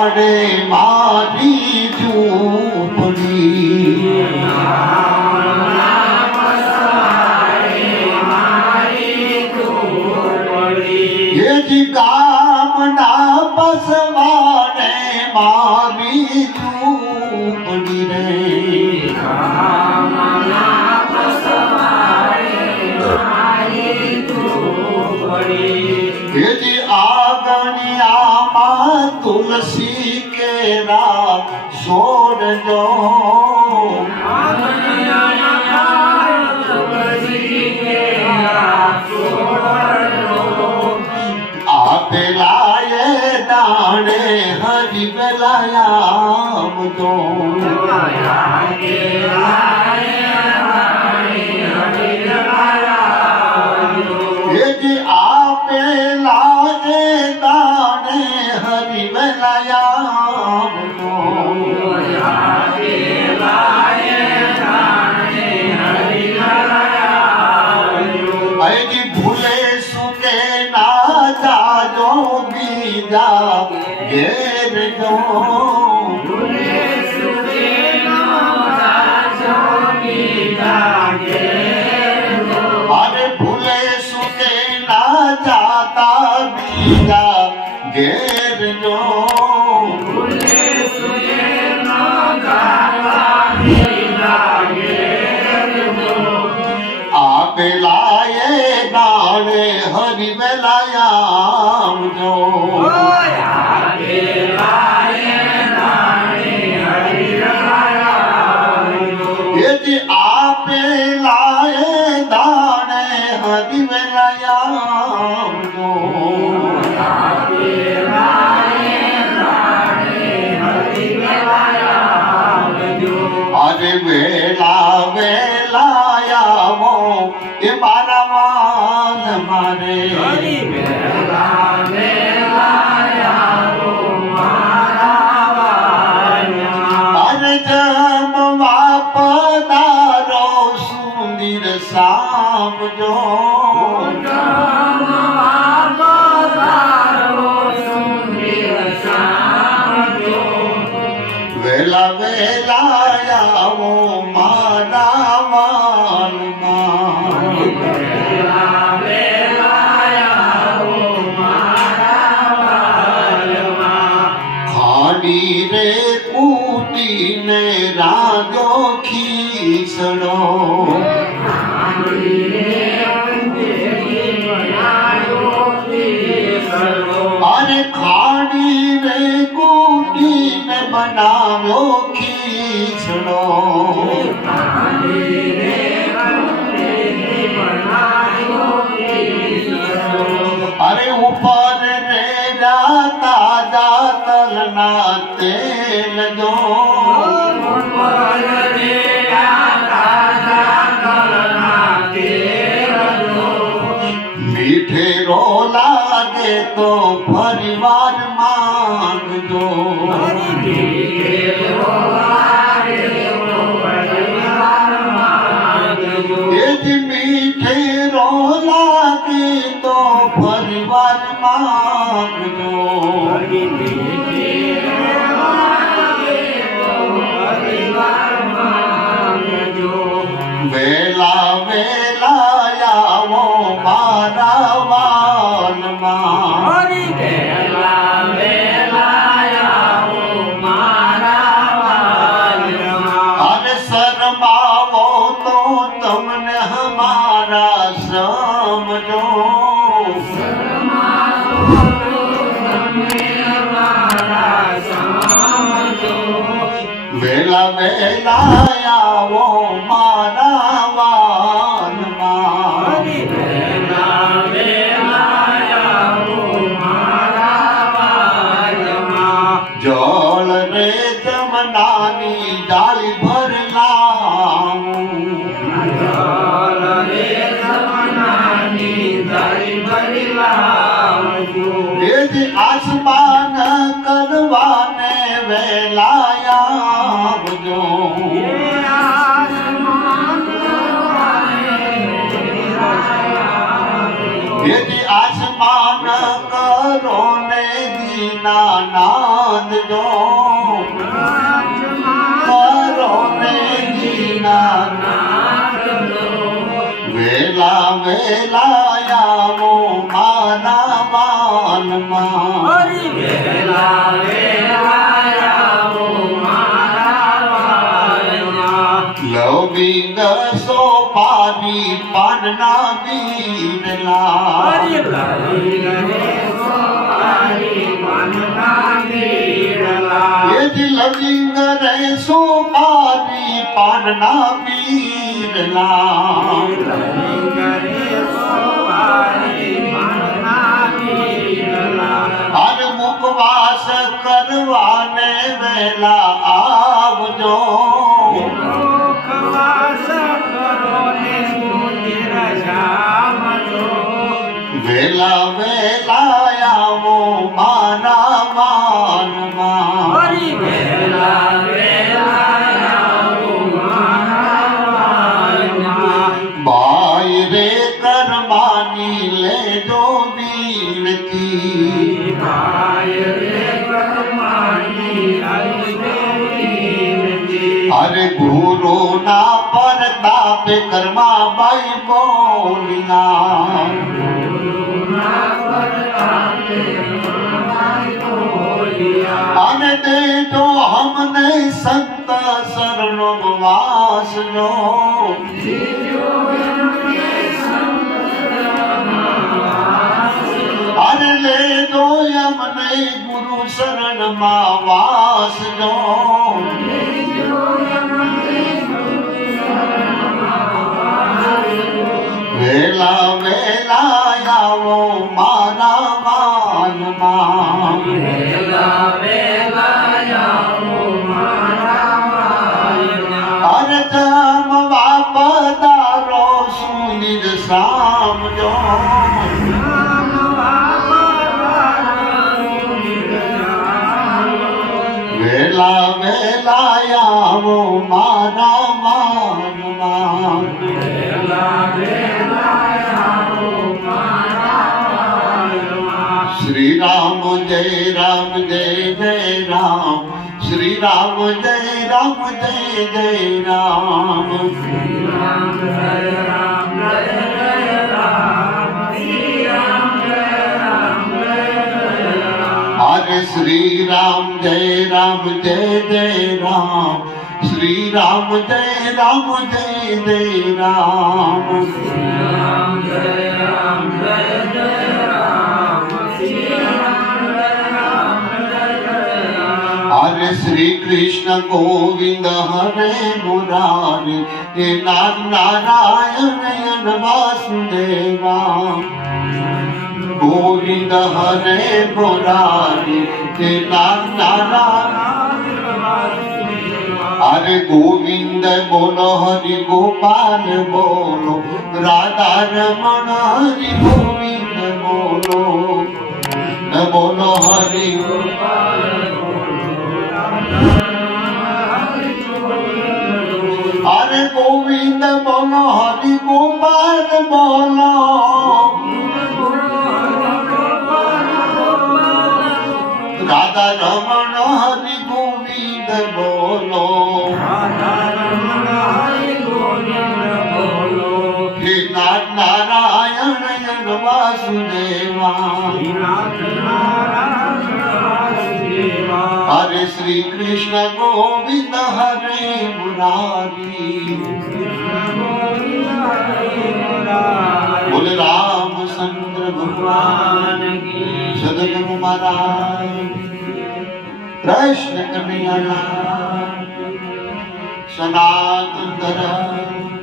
વાડે મારી ઝૂંપડી એજી ગામના પસવાડે મારી ઝૂંપડી રે એજી આગણિયામાં તુલસી કેરા છોડજો આપેલાએ દાણે હરિ વેલાયામ તો એજી આપેલાએ દાણે હરિ વેલાયામ તો એજી ભૂલે સુકે ના જાજો બીજા ઘેર જો અરે ભૂલે સુકે ના જાતા બીજા ઘેર જો આપેલાએ દાણે હરિ વેલાયામ જો એજી આપેલાએ દાણે હરિ વેલાયામ જો અરે વેલા વેલાયામો એ મારા વાન મારે અરે જમવા પધારો સુંદર સામજો વેલા વેલાયામો મારા વાનમાં ખાડી રે કૂટીને રાજો ખીસડો અરે ખાડી રે કૂટીને બનાવ્યો ખીસડો અરે ઉપર રે જાતા જાતલના તેલ જો મીઠેરો લાગે તો ફરીવાર માંગજો એજી મીઠેરો લાગે તો ફરીવાર માંગજો વેલા વેલાયાવો મારા વાનમાં અરે શરમાવો તો તમને હમારા સમજો વેલા વેલાયાવો મારા વાનમાં જળ રે જમનાની ડાળી ભરલાવું એજી આસમાન કરવાને વેલાયાવજો એજી આસમાન કરો ને દી दीनानाथ जो करो ने दीनानाथ वेला वेला आवो मारा मानमा વેલા વેલા આવો મારા વાલમાં લવિંગ સોપારી પાનના બીરલા यदि लविंग रे सोपारी पानना बीरला हर मुखवास करवाने वेला आवजो वेला वेला आवो मारा मानमा बाई रे करमानी ले दो वीरती अरे गुरु ना परताप कर्मा बाई बोलिया अने दे दो हमने संत शरण वास लो अरे ले दो हमने गुरु शरण वास लो वेला वेला आवो मारा मानमा अरे जम वापदारो सुनिर शाम जो वेला वेला आवो मारा मानमा श्री राम जय राम जय जय राम श्री राम जय राम जय जय राम हरे श्री राम जय राम जय जय राम श्री राम जय राम जय जय राम हरे श्री कृष्ण गोविंद हरे मुरारी हे नारायण वासुदेवा गोविंद हरे मुरारी हे नारायण हरे गोविंद बोलो हरि गोपाल बोलो राधा रमण हरि गोविंद बोलो बोलो हरि हरे गोविंद बोलो हरि गोपाल बोलो राधा रमण हरि गोविंद बोलो हे नारायण वासुदेवा हरे श्री कृष्ण गोविंद हरे मुरारी बोल रामचंद्र भगवान की सदगुरु महाराज कृष्ण कन्हैया सनातन धर्म